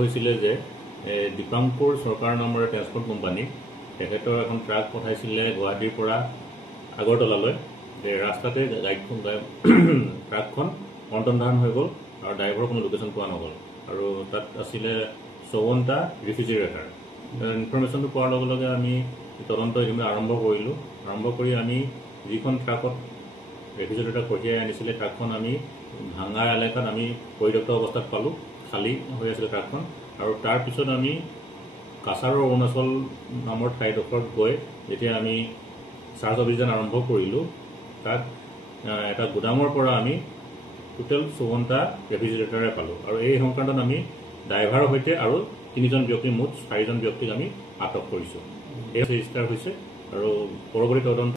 হৈছিলে যে দীপাংকুৰ চৰকাৰ নামৰ ট্ৰান্সপৰ্ট কোম্পানী তেখেতৰ এখন ট্ৰাক পঠাইছিলে গুৱাহাটীৰ পৰা আগৰতলালৈ ৰাস্তাতে ট্ৰাকখন অন্তৰ্ধান হৈ গ'ল আৰু ড্ৰাইভাৰৰ কোনো লোকেশ্যন পোৱা নগ'ল আৰু তাত আছিলে 54টা ৰেফ্ৰিজাৰেটৰ ইনফৰমেশ্যনটো পোৱাৰ লগে লগে আমি তদন্ত আৰম্ভ কৰিলোঁ আৰম্ভ কৰি আমি যিখন ট্ৰাকত ৰেফ্ৰিজাৰেটৰ কঢ়িয়াই আনিছিলে ট্ৰাকখন আমি ভাঙা এলেকাত আমি পৰিত্যক্ত অৱস্থাত পালোঁ খালী হৈ আছিলে ট্ৰাকখন আৰু তাৰ পিছত আমি কাছাৰৰ অৰুণাচল নামৰ ঠাইডোখৰত গৈ যেতিয়া আমি চাৰ্চ অভিযান আৰম্ভ কৰিলোঁ তাত এটা গুদামৰ পৰা আমি টোটেল 54টা ৰেফ্ৰিজাৰেটৰে পালোঁ আৰু এই সংক্ৰান্তত আমি ড্ৰাইভাৰৰ সৈতে আৰু 3জন ব্যক্তি মুঠ 4জন ব্যক্তিক আমি আটক কৰিছোঁ এই ৰেজিষ্টাৰ হৈছে আৰু পৰৱৰ্তী তদন্ত